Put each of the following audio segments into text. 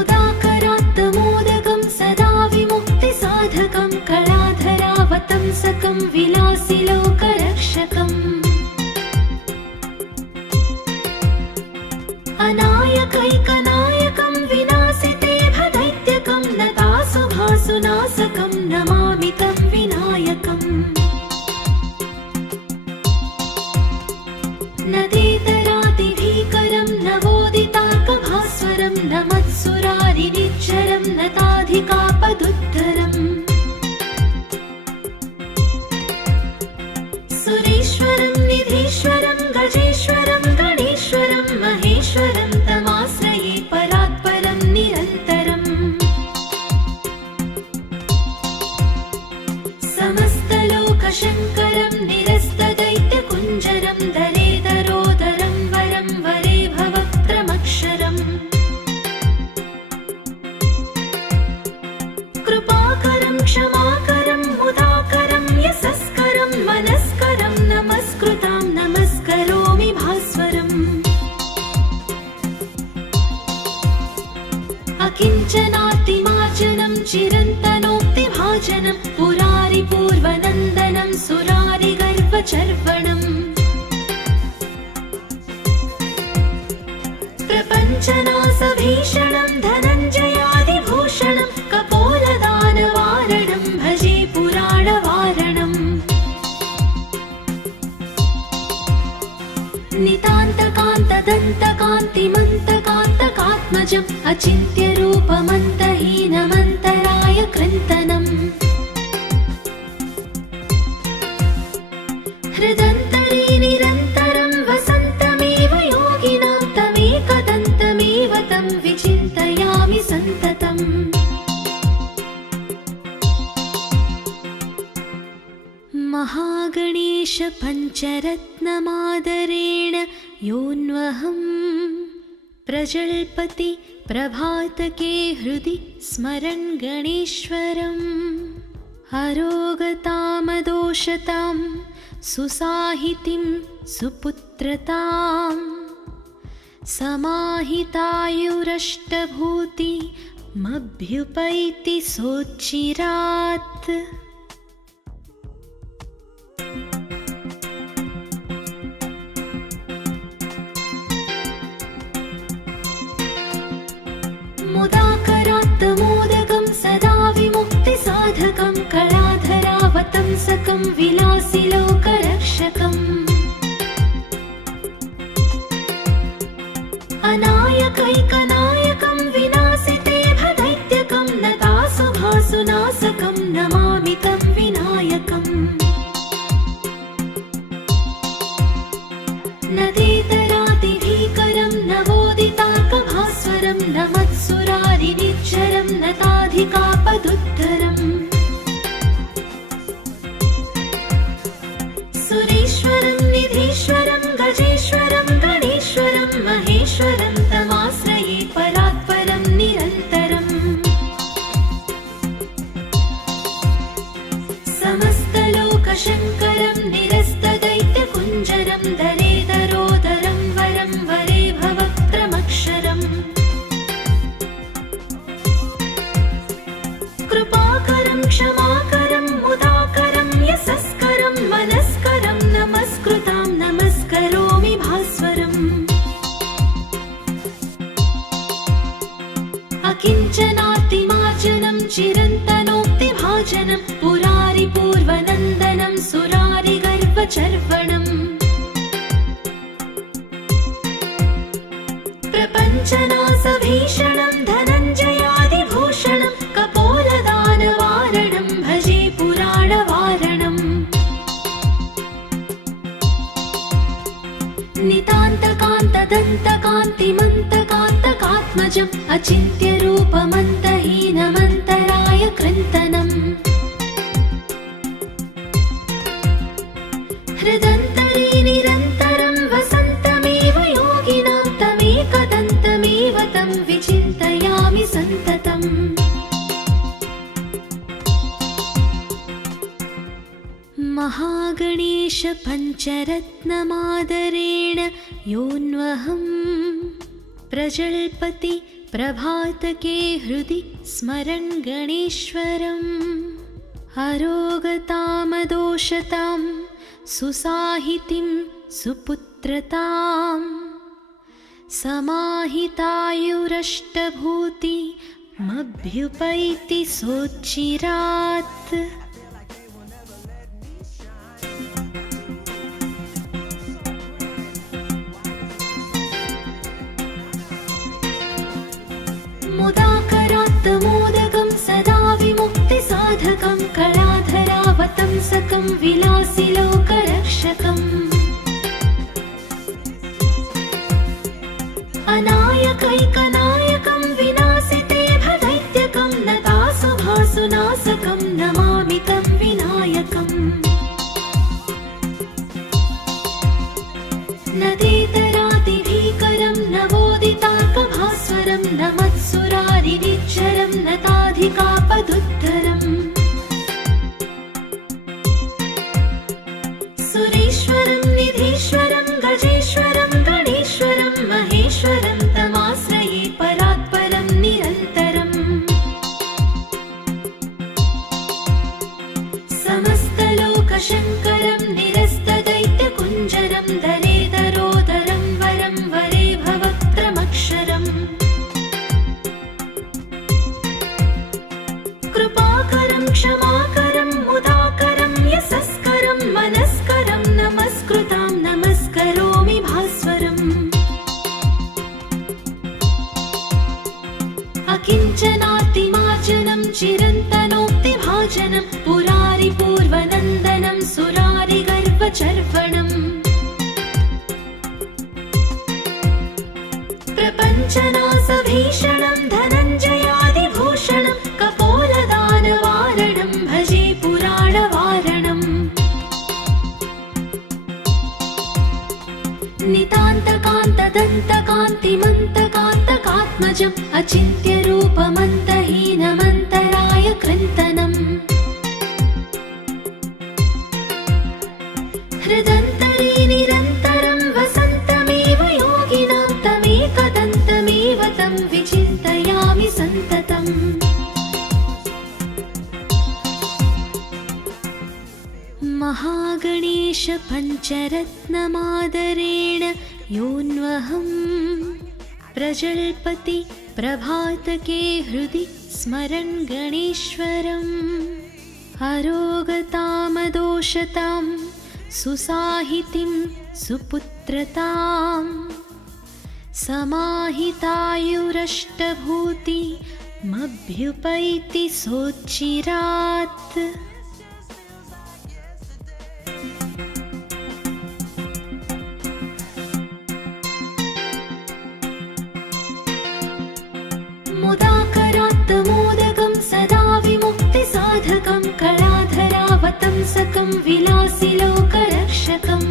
मुदाकरात्तमोदकं सदा विमुक्तिसाधकं कलाधरावतंसकं विलासिलोकरक्षकम् अनायकैकनायकं विनाशितेभदैत्यकं नतासुभासुनाशकं नमामि तं विनायकम् नदेतरातिभीकरं नवोदितार्कभास्वरं नमत्सुरारिनिच्चरं नताधिकापदुद्धरम् सुरेश्वरं निधीश्वरं गजेश्वरं गणेश्वरं महेश्वरं तमाश्रये परात्परं निरन्तरम् समस्तलोकशङ्करं निरस्तदैत्यकुञ्जरं दरेदरोदरं वरं वरे भवक्त्रमक्षरम् कृपाकरं क्षमाकरं मुदाकरं यशस्करं मनस्करं नमस्कृतां नमस्करोमि भास्वरम् अकिञ्चनातिमार्जनं चिरन्तनोक्तिभाजनं पुरारिपूर्वनन्दनं सुरारिगर्वचर्वणम् प्रपञ्चनाशभीषणं धनञ्जयादिभूषणं कपोलदानवारणं भजे पुराणवारणम् नितान्तकान्तदन्तकान्तिमन्तकान्तकात्मजम् अचिन्त्यरूपमन्तहीनमन्तराय कृन्तनम् हृदन्तरे निरन्तरं वसन्तमेव योगिनां तमेकदन्तमेव तं विचिन्तयामि सन्ततम् महागणेश पञ्चरत्नमादरेण योऽन्वहं प्रजल्पति प्रभातके हृदि स्मरन् गणेश्वरम् अरोगतामदोषतां सुसाहितिं सुपुत्रतां समाहितायुरष्टभूतिमभ्युपैति सोच्चिरात् मुदाकरात्तमोदकं सदा विमुक्तिसाधकं कलाधरावतंसकं विलासिलोकरक्षकम् अनायकैकनायकं विनाशितेभदैत्यकं नतासुभासुनाशकं नमामि तं विनायकम् नदेतरातिभीकरं नवोदितार्कभास्वरं नमत्सुरारिनिच्चरं नताधिकापदुद्धरम् सुरेश्वरं निधीश्वरं गजेश्वरं गणेश्वरं महेश्वरं तमाश्रये परात्परं निरन्तरम् समस्तलोकशङ्करं निरस्तदैत्यकुञ्जरं दरेदरोदरं वरं वरे भवक्त्रमक्षरम् कृपाकरं क्षमाकरं मुदाकरं यशस्करं मनस्करं नमस्कृतां नमस्करोमि भास्वरम् अकिञ्चनातिमार्जनं चिरन्तनोक्तिभाजनं पुरारिपूर्वनन्दनं सुरारिगर्वचर्वणम् प्रपञ्चनाशभीषणं धनञ्जयादिभूषणं कपोलदानवारणं भजे पुराणवारणम् नितान्तकान्तदन्तकान्तिमन्तकान्तकात्मजम् अचिन्त्यरूपमन्तहीनमन्तराय कृन्तनम् हृदन्तरे निरन्तरं वसन्तमेव योगिनां तमेकदन्तमेव तं विचिन्तयामि सन्ततम् महागणेश पञ्चरत्नमादरेण योऽन्वहं प्रजल्पति प्रभातके हृदि स्मरन् गणेश्वरम् अरोगतामदोषतां सुसाहितिं सुपुत्रताम् समाहितायुरष्टभूतिमभ्युपैति सोच्चिरात्। मुदाकरात्तमोदकं सदा विमुक्तिसाधकं कलाधरावतंसकं विलासिलोकरक्षकम् अनायकैकनायकं विनाशिते भदैत्यकं नतासुभासुनाशकं नमामि तं विनायकम्। नदेतरातिभीकरं नवोदितार्कभास्वरं नमत्सुरारिनिच्चरं नताधिकापदुद्धरम् सुरेश्वरं निधीश्वरं गजेश्वरं गणेश्वरं महेश्वरं तमाश्रये परात्परं निरन्तरम्। समस्तलोकशङ्करं निरस्तदैत्यकुञ्जरं दरेदरोदरं वरं वरे भवक्त्रमक्षरम् कृपाकरं क्षमाकरं मुदाकरं यशस्करं मनस्करं नमस्कृतां नमस्करोमि भास्वरम्। अकिञ्चनातिमार्जनं चिरन्तनोक्तिभाजनं पुरारिपूर्वनन्दनं सुरारिगर्वचर्वणम् प्रपञ्चनाशभीषणं धनञ्जयादिभूषणं कपोलदानवारणं भजे पुराणवारणम्। नितान्तकान्तदन्तकान्तिमन्तकान्तकात्मजम् अचिन्त्यरूपमन्तहीनमन्तराय कृन्तनम् हृदन्तरे निरन्तरं वसन्तमेव योगिनां तमेकदन्तमेव तं विचिन्तयामि सन्ततम्। महागणेश पञ्चरत्नमादरेण योऽन्वहं प्रजल्पति प्रभातके हृदि स्मरन् गणेश्वरम् अरोगतामदोषतां सुसाहितिं सुपुत्रताम् समाहितायुरष्टभूतिमभ्युपैति सोच्चिरात्। मुदाकरात्तमोदकं सदा विमुक्तिसाधकं कलाधरावतंसकं विलासिलोकरक्षकम्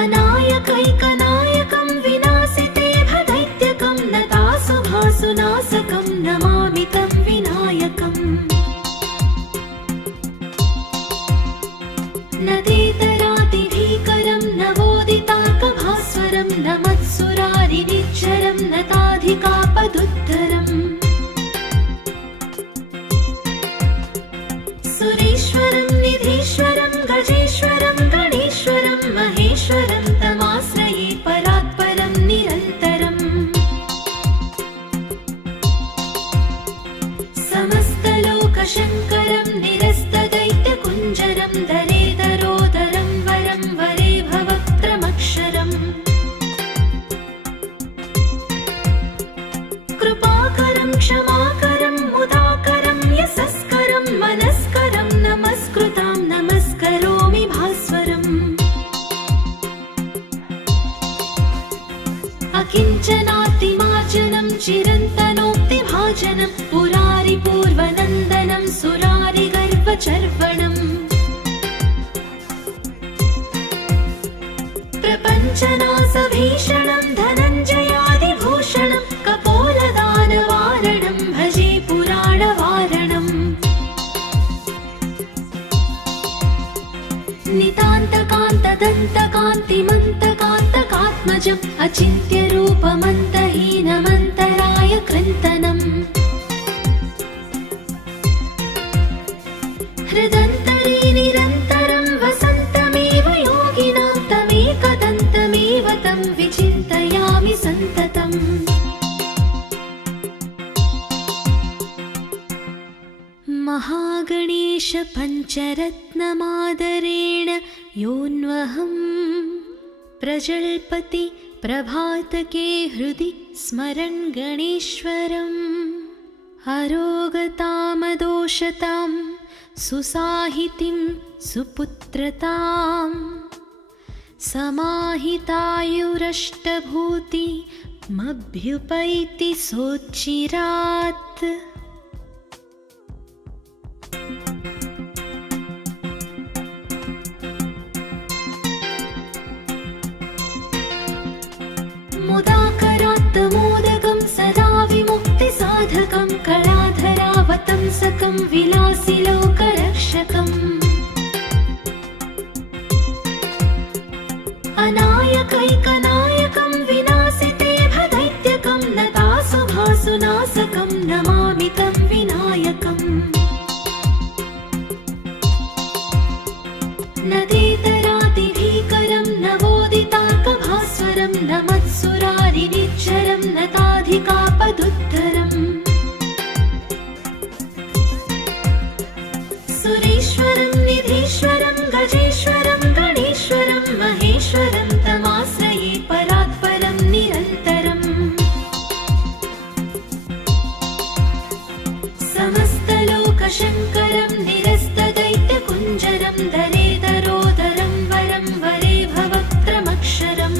अनायकैकनायकं विनाशिते भदैत्यकं नतासुभासुनाशकं नमामि तं विनायकम्। नदेतरातिभीकरं नवोदितार्कभास्वरं नमत्सुरारिनिच्चरं नताधिकापदुद्धरम् सुरेश्वरं निधीश्वरं गजेश्वरं गणेश्वरं महेश्वरं तमाश्रये परात्परं निरन्तरम्। समस्तलोकशङ्करं निरस्तदैत्यकुञ्जरं दरेदरोदरं वरं वरे भवक्त्रमक्षरम् कृपाकरं क्षमाकरं मुदाकरं यशस्करं मनस्करं नमस्कृतां नमस्करोमि भास्वरम्। अकिञ्चनातिमार्जनं चिरन्तनोक्तिभाजनं पुरारिपूर्वनन्दनं सुरारिगर्वचर्वणम् प्रपञ्चनाशभीषणं धनञ्जयादिभूषणं कपोलदानवारणं भजे पुराणवारणम्। नितान्तकान्तदन्तकान्तिमन्तकान्तका नमस्कृतात्मजम् अचिन्त्यरूपमन्तहीनमन्तराय कृन्तनम् हृदन्तरे निरन्तरं वसन्तमेव योगिनां तमेकदन्तमेव तं विचिन्तयामि सन्ततम् महागणेश पञ्चरत्नमादरेण योऽन्वहं प्रजल्पति प्रभातके हृदि स्मरन् गणेश्वरम् अरोगतामदोषतां सुसाहितिं सुपुत्रतां समाहितायुरष्टभूतिमभ्युपैति सोच्चिरात् मुदाकरात्तमोदकं सदा विमुक्तिसाधकं कलाधरावतंसकं विलासिलोकरक्षकम् अनायकैकनायकं विनाशिते भदैत्यकं नतासुभासुनाशकं नमामि तं विनायकम् नदेतरातिभीकरं नवोदितार्कभास्वरं नमत्सुरारिनिच्चरं नताधिकापदुद्धरम् सुरेश्वरं निधीश्वरं गजेश्वरं गणेश्वरं महेश्वरं तमाश्रये परात्परं निरन्तरम् समस्तलोकशङ्करं निरस्तदैत्यकुञ्जरं दरेदरोदरं वरं वरे भवक्त्रमक्षरम्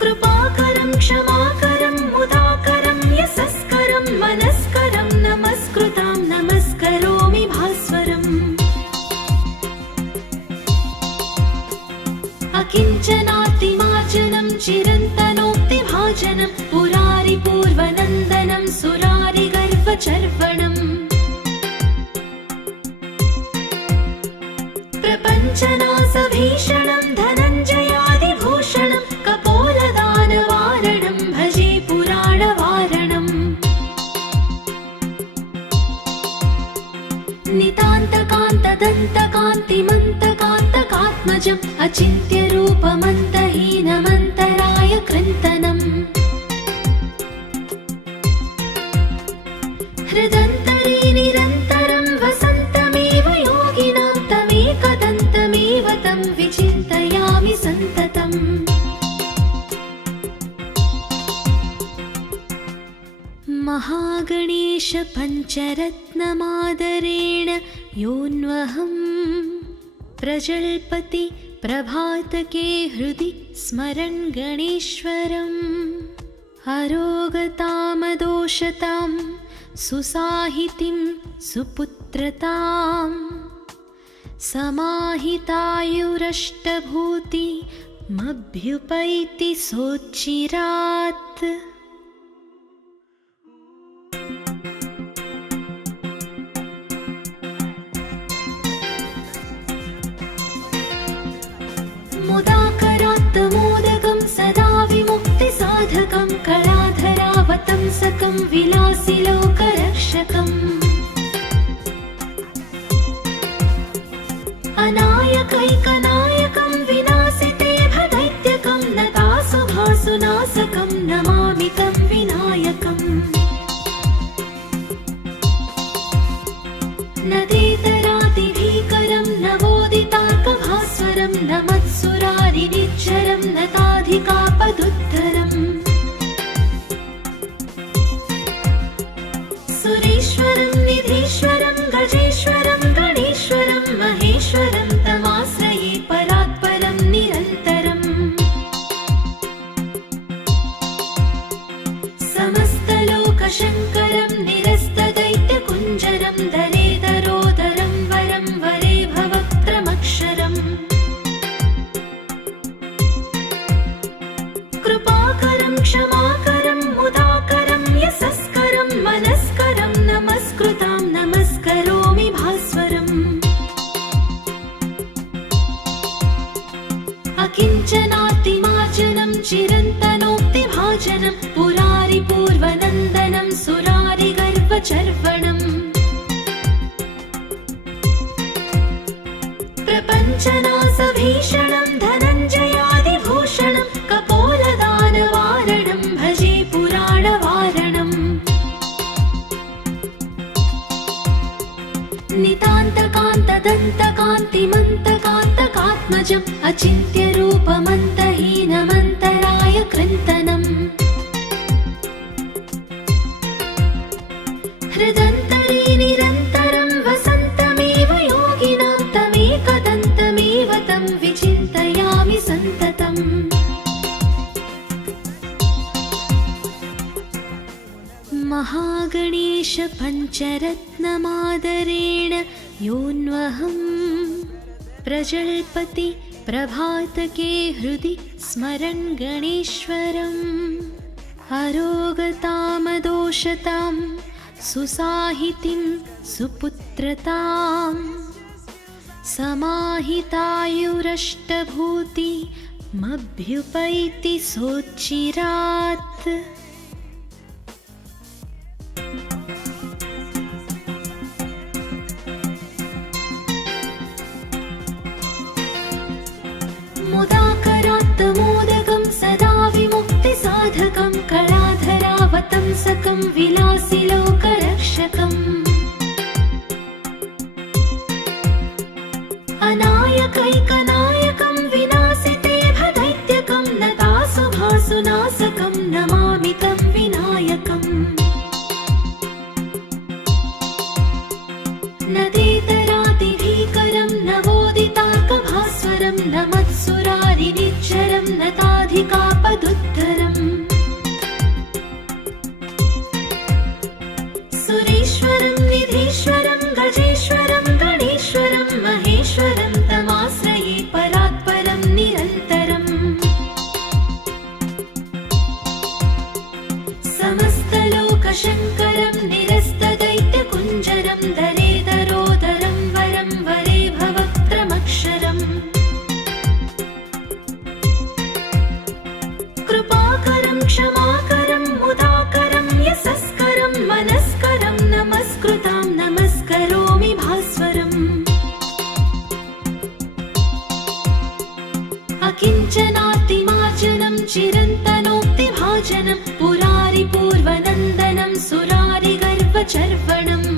कृपाकरं क्षमाकरं मुदाकरं यशस्करं मनस्करं नमस्कृतां नमस्करोमि भास्वरम् अकिञ्चनातिमार्जनं चिरन्तनोक्तिभाजनं पुरारिपूर्वनन्दनं सुरारिगर्भचर्वणम् प्रपञ्चनासभीषणं धनञ्जयादिभूषणं कपोलदानवारणं भजे पुराणवारणम् नितान्तकान्तदन्तकान्तिमन्तकान्तकात्मजम् अचिन्त्यरूपमन्तहीनमन्तराय कृन्तनम् हृदन्तरे निरन्तरं वसन्तमेव योगिनां तमेकदन्तमेव तं विचिन्तयामि सन्ततम् महागणेश पञ्चरत्नमादरेण योऽन्वहं प्रजल्पति प्रभातके हृदि स्मरन् गणेश्वरम् अरोगतामदोषतां सुसाहितिं सुपुत्रतां समाहितायुरष्टभूतिमभ्युपैति सोच्चिरात् मुदाकरात्तमोदकं सदा विमुक्तिसाधकं कलाधरावतंसकं विलासिलोकरक्षकम् अनायकैकनायकं विनाशिते भदैत्यकं नतासुभासुनाशकं नमामि तं विनायकम् नदेतरातिभीकरं नवोदितार्कभास्वरं नमत्सुरारिनिच्चरं नताधिकापदुद्धरम् सुरेश्वरं निधीश्वरं गजेश्वरं गणेश्वरं महेश्वरं तमाश्रये परात्परं निरन्तरम् समस्तलोकशङ्करं निरस्तदैत्यकुञ्जरं दरेदरोदरं वरं वरे भवक्त्रमक्षरम् कृपाकरं क्षमाकरं मुदाकरं यशस्करं मनस्करं नमस्कृतां नमस्करोमि भास्वरम् चिरन्तनोक्तिभाजनं पुरारिपूर्वनन्दनं सुरारिगर्वचर्वणम् प्रपञ्चनासभीषणं धनञ्जयादिभूषणं कपोलदानवारणं भजे पुराणवारणम् नितान्तकान्तदन्तकान्तिमन्तकान्तकात्मजम् अचिन्त्यरूपमन्तहीनमन्तराय कृन्तनम् हृदन्तरे निरन्तरं वसन्तमेव योगिनां तमेकदन्तमेव तं विचिन्तयामि सन्ततम् महागणेश पञ्चरत्नमादरेण योऽन्वहं प्रजल्पति प्रभातके हृदि स्मरन् गणेश्वरम् अरोगतामदोषतां सुसाहितिं सुपुत्रतां समाहितायुरष्टभूतिमभ्युपैति सोच्चिरात् मुदाकरात्तमोदकं सदा विमुक्तिसाधकं कलाधरावतंसकं विलासिलोकरक्षकम् अनायकैकनायकं विनाशिते भदैत्यकं नतासुभासुनाशकं नमामि तं विनायकम् नदेतरातिभीकरं नवोदितार्कभास्वरं नमत्सुरारिनिच्चरं नताधिकापदुद्धरम् सुरेश्वरं निधीश्वरं गजेश्वरं गणेश्वरं महेश्वरं तमाश्रये परात्परं निरन्तरम् समस्तलोकशङ्करं निरस्तदैत्यकुञ्जरं दरेदरोदरं वरं वरे भवक्त्रमक्षरम् कृपाकरं क्षमाकरं मुदाकरं यशस्करं मनस्करं नमस्कृतां नमस्करोमि भास्वरम् अकिञ्चनातिमार्जनं चिरन्तनोक्तिभाजनं पुरारिपूर्वनन्दनं सुरारिगर्वचर्वणम्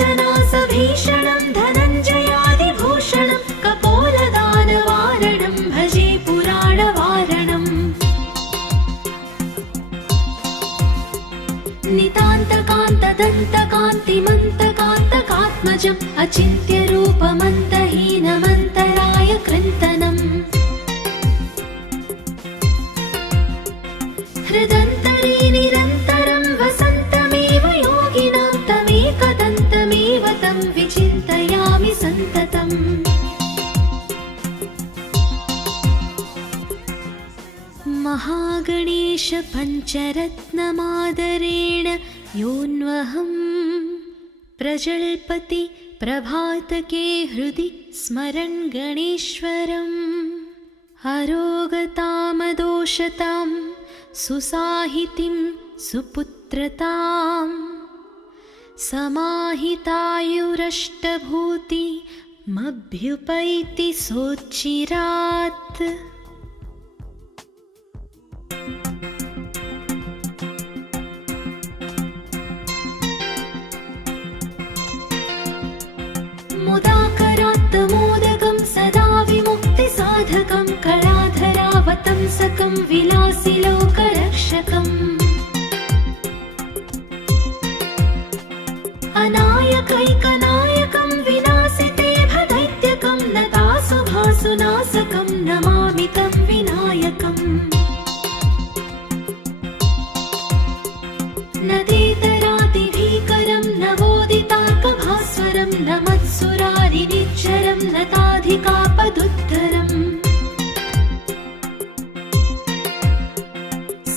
प्रपञ्चनासभीषणं धनञ्जयादिभूषणं कपोलदानवारणं भजे पुराणवारणम् नितान्तकान्तदन्तकान्तिमन्तकान्तकात्मजम् अचिन्त्यरूपमन्तहीनमन्तराय कृन्तनम् हृदन्तरे निरन्तरं वसन्तमेव योगिनां तमेकदन्तमेव तं विचिन्तयामि सन्ततम् महागणेश पञ्चरत्नमादरेण योऽन्वहं प्रजल्पति प्रभातके हृदि स्मरन् गणेश्वरम् अरोगतामदोषतां सुसाहितिं सुपुत्रतां समाहितायुरष्टभूतिमभ्युपैति सोच्चिरात् मुदाकरात्तमोदकं सदा विमुक्तिसाधकं कलाधरावतंसकं विलासिलोकरक्षकम् अनायकैकनायकं विनाशिते भदैत्यकं नतासुभासुनाशकं नमामि तं विनायकम् नदेतरातिभीकरं नवोदितार्कभास्वरं नमत्सुरारिनिच्चरं नताधिकापदुद्धरम्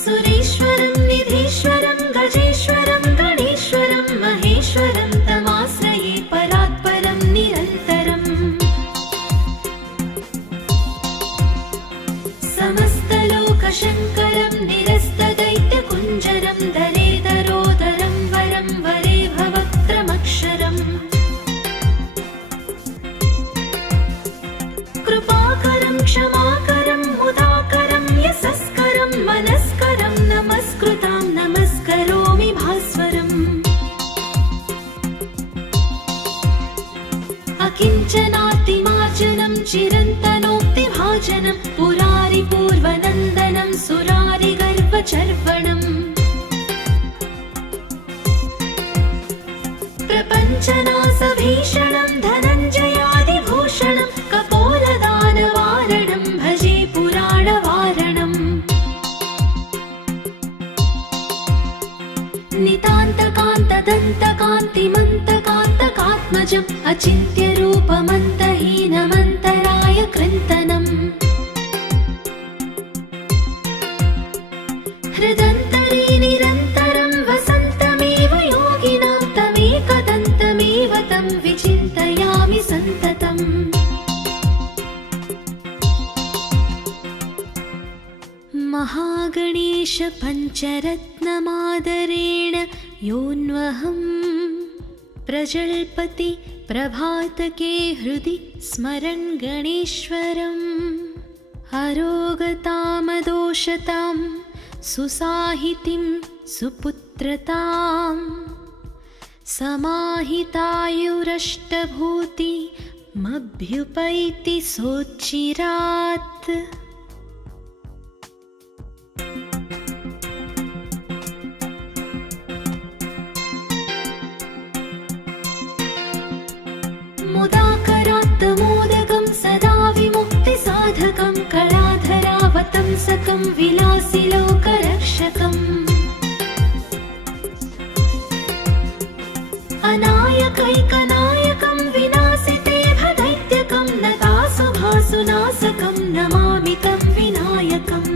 सुरेश्वरं निधीश्वरं गजेश्वरं गणेश्वरं महेश्वरं तमाश्रये परात्परं निरन्तरम् सर्वणम् प्रपञ्चनासभीषणं धनञ्जयादिभूषणं कपोलदानवारणं भजे पुराणवारणम् नितान्तकान्तदन्तकान्तिमन्तकान्तकात्मजम् अचिन्त्यरूपमन्तहीनमन्तराय कृन्तनम् हृदन्तरे निरन्तरं वसन्तमेव योगिनां तमेकदन्तमेव तं विचिन्तयामि सन्ततम् महागणेश पञ्चरत्नमादरेण योऽन्वहं प्रजल्पति प्रभातके हृदि स्मरन् गणेश्वरम् अरोगतामदोषतां सुसाहितिं सुपुत्रतां समाहितायुरष्टभूतिमभ्युपैति सोच्चिरात् मुदाकरात्तमोदकं सदा विमुक्तिसाधकं कलाधरावतंसकं विलासिलोकरक्षकम् अनायकैकनायकं विनाशिते भदैत्यकं नतासुभासुनाशकं नमामि तं विनायकम्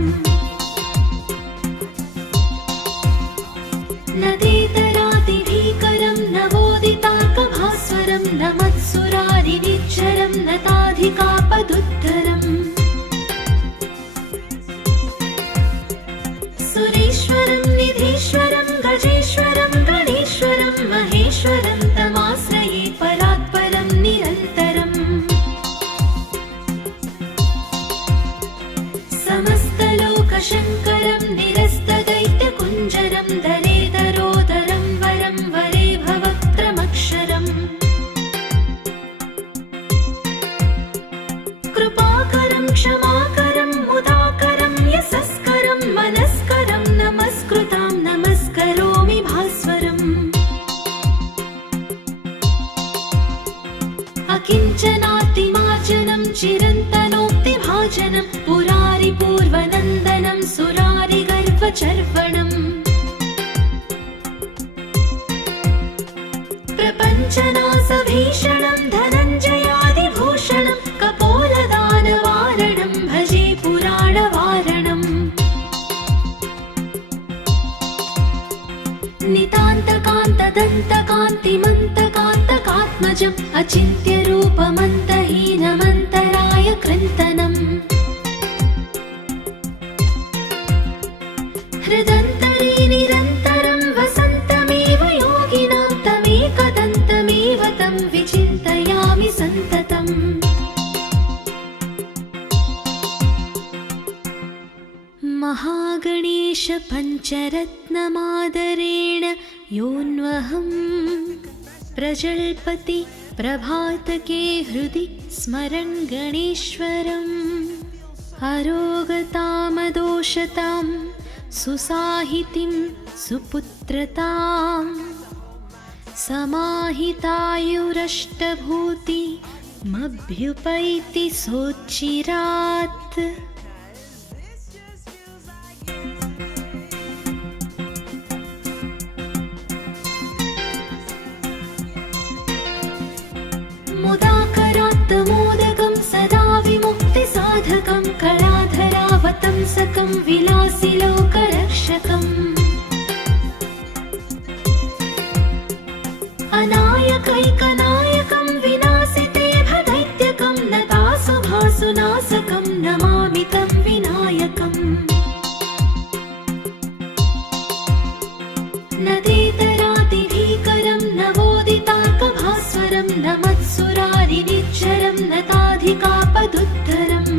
नदेतरातिभीकरं नवोदिताकभास्वरं नमत्सुरारिनिच्चरं नताधिकापदुत्तरम् सुरेश्वरं निधीश्वरं गजेश्वरं गणेश्वरं महेश्वरं तमाश्रये परात्परं निरन्तरम् समस्तलोकशङ्करं निरस्तदैत्यकुञ्जरं दरेदरोदरं वरं वरे भवक्त्रमक्षरम् कृपाकरं क्षमाकरं मुदाकरं यशस्करं मनस्करं नमस्कृतां नमस्करोमि भास्वरम् अकिञ्चनातिमार्जनं चिरन्तनोक्तिभाजनं पुरारिपूर्वनन्दनं सुरारिगर्भचर्वणम् प्रपञ्चनासभीषणं धनञ्जयादिभूषणं कपोलदानवारणं भजे पुराणवारणम् नितान्तकान्तदन्तकान्तिमन्तकान्तकात्मजम् अचिन्त्यरूपमन्तहीनमन्तराय कृन्तनम् हृदन्तरे निरन्तरं वसन्तमेव योगिनां तमेकदन्तमेव तं विचिन्तयामि सन्ततम् महागणेश पञ्चरत्नमादरेण योऽन्वहं प्रजल्पति प्रभातके हृदि स्मरन् गणेश्वरम् अरोगतामदोषतां सुसाहितिं सुपुत्रतां समाहितायुरष्टभूतिमभ्युपैति सोच्चिरात् मुदाकरात्तमोदकं सदा विमुक्तिसाधकं कलाधरावतंसकं विलासिलोकरक्षकम् अनायकैकनायकं विनाशिते भदैत्यकं नतासुभासुनाशकं नमामि तं विनायकम् नदेतरातिभीकरं नवोदिताकभास्वरं नमत्सुरारिनिच्चरं नताधिकापदुत्तरम्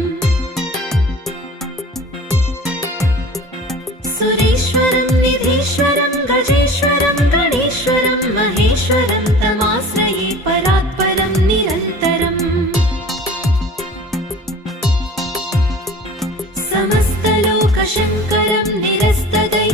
सुरेश्वरं निधीश्वरं गजेश्वरं गणेश्वरं महेश्वरं तमाश्रये परात्परं निरन्तरम् समस्तलोकशङ्करं निरस्तदै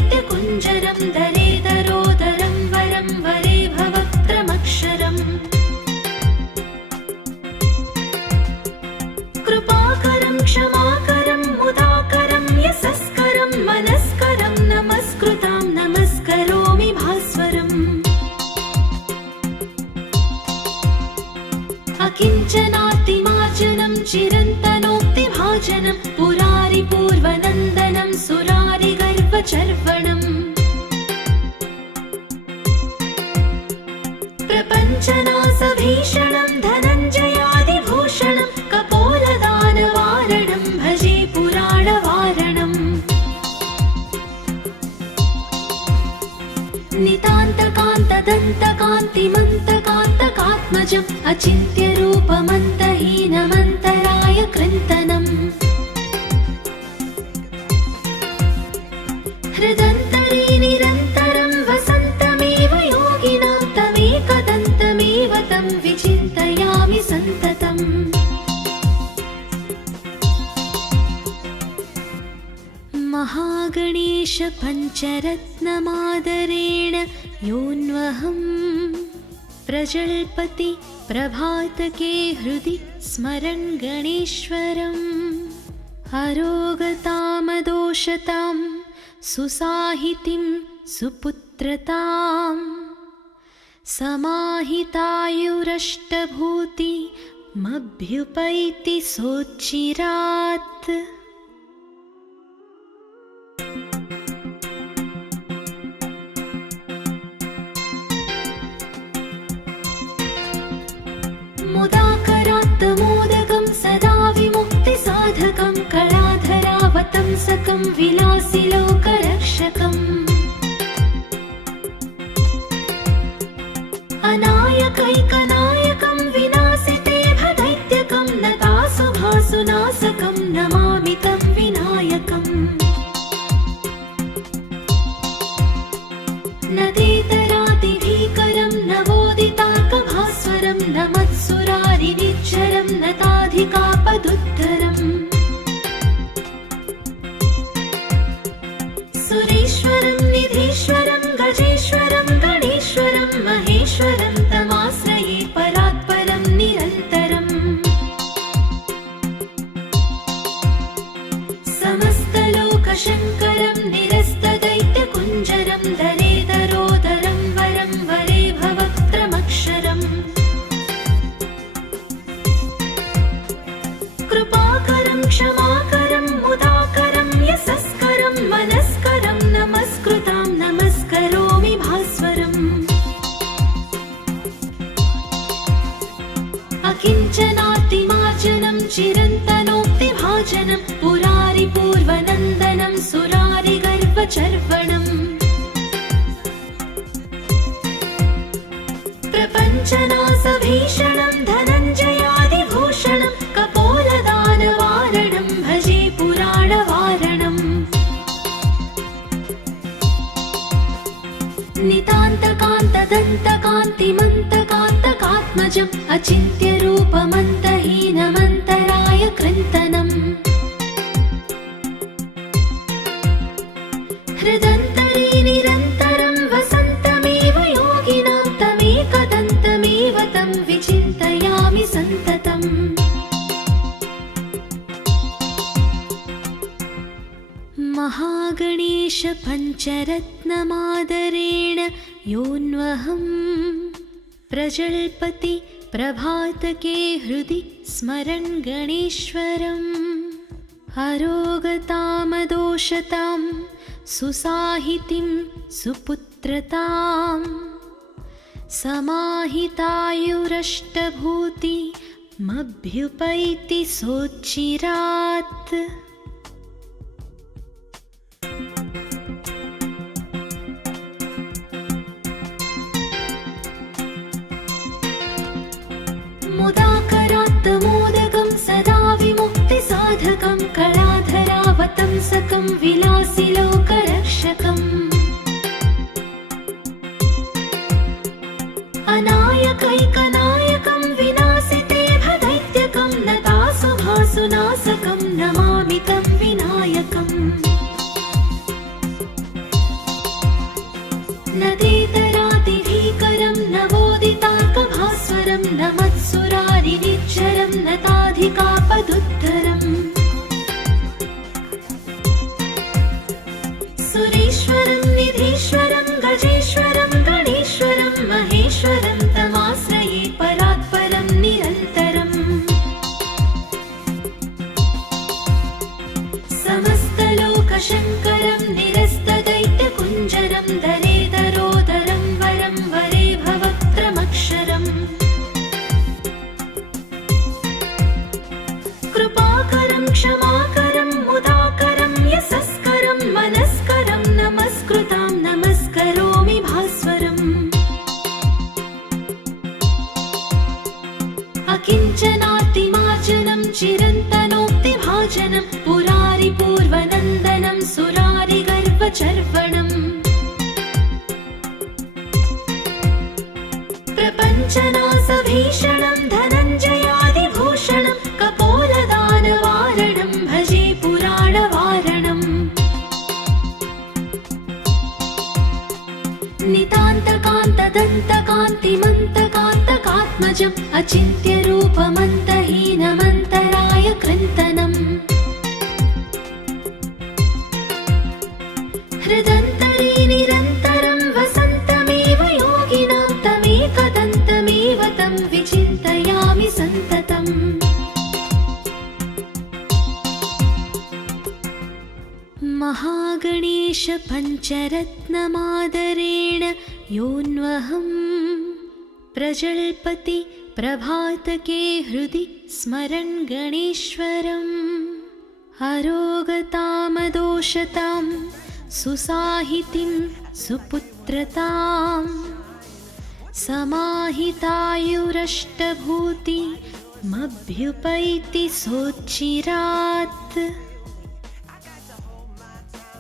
नितान्तकान्तदन्तकान्तिमन्तकान्तकात्मजम् अचिन्त्यरूपमन्तहीनमन्तराय कृन्तनम् हृदन्तरे निरन्तरं वसन्तमेव योगिनां तमेकदन्तमेव तं विचिन्तयामि सन्ततम् महागणेश पञ्चरत्नमादरेण योऽन्वहं प्रजल्पति प्रभातके हृदि स्मरन् गणेश्वरम् अरोगतामदोषतां सुसाहितिं सुपुत्रतां समाहितायुरष्टभूतिमभ्युपैति सोच्चिरात् मुदाकरात्तमोदकं सदा विमुक्तिसाधकं कलाधरावतंसकं विलासिलोकरक्षकम् अनायकैकनायकं विनाशिते भदैत्यकं नतासुभासुनाशकं नमामि तं विनायकम् नदेतरातिभीकरं नवोदितार्कभास्वरं नमत्सुरारिनिच्चरं नताधिकापदुद्धरम् सुरेश्वरं निधीश्वरं गजेश्वरं गणेश्वरं महेश्वरं तमाश्रये परात्परं निरन्तरम् समस्तलोकशङ्करं निरस्तदैत्यकुञ्जरं दरेदरोदरं वरं वरे भवक्त्रमक्षरम् कृपाकरं क्षमाकरं मुदाकरं यशस्करं मनस्करं नमस्कृतां नमस्करोमि भास्वरम् अकिञ्चनातिमार्जनं चिरन्तनोक्तिभाजनं पुरारिपूर्वनन्दनं सुरारिगर्वचर्वणम् प्रपञ्चनाशभीषणं धनञ्जयादिभूषणं कपोलदानवारणं भजे पुराणवारणम् नितान्तकान्तदन्तकान्तिमन्तकान्तकात्मजम् अचिन्त्यरूपमन्तहीनमन्तराय कृन्तनम् हृदन्तरे निरन्तरं वसन्तमेव योगिनां तमेकदन्तमेव तं विचिन्तयामि सन्ततम् महागणेश पञ्चरत्नमादरेण योऽन्वहं प्रजल्पति प्रभातके हृदि स्मरन् गणेश्वरम् अरोगतामदोषतां सुसाहितिं सुपुत्रतां समाहितायुरष्टभूतिमभ्युपैति सोच्चिरात् मुदाकरात्तमोदकं सदा विमुक्तिसाधकं कलाधरावतंसकं विलासिलोकरक्षकम् अनायकैकनायकं विनाशिते भदैत्यकं नतासुभासुनाशकं नमामि तं विनायकम् नदेतरातिभीकरं नवोदितार्कभास्वरं नमत्सुरारिनिच्चरं नताधिकापदुद्धरम् सुरेश्वरं निधीश्वरं गजेश्वरं गणेश्वरं महेश्वरं तमाश्रये परात्परं निरन्तरम् समस्तलोकशङ्करं निरस्तदैत्यकुञ्जरं दरेदरोदरं वरं वरे भवक्त्रमक्षरम् कृपाकरं प्रपञ्चनासभीषणं धनञ्जयादिभूषणं कपोलदानवारणं भजे पुराणवारणम् नितान्तकान्तदन्तकान्तिमन्तकान्तकात्मजम् अचिन्त्यरूपमन्तहीनमन्तराय कृन्तनम् हृदन्तरे निरन्तरं वसन्तमेव योगिनां तमेकदन्तमेव तं विचिन्तयामि सन्ततम् महागणेश पञ्चरत्नमादरेण योऽन्वहं प्रजल्पति प्रभातके हृदि स्मरन् गणेश्वरम् अरोगतामदोषतां सुसाहितिं सुपुत्रतां समाहितायुरष्टभूतिमभ्युपैति सोच्चिरात्।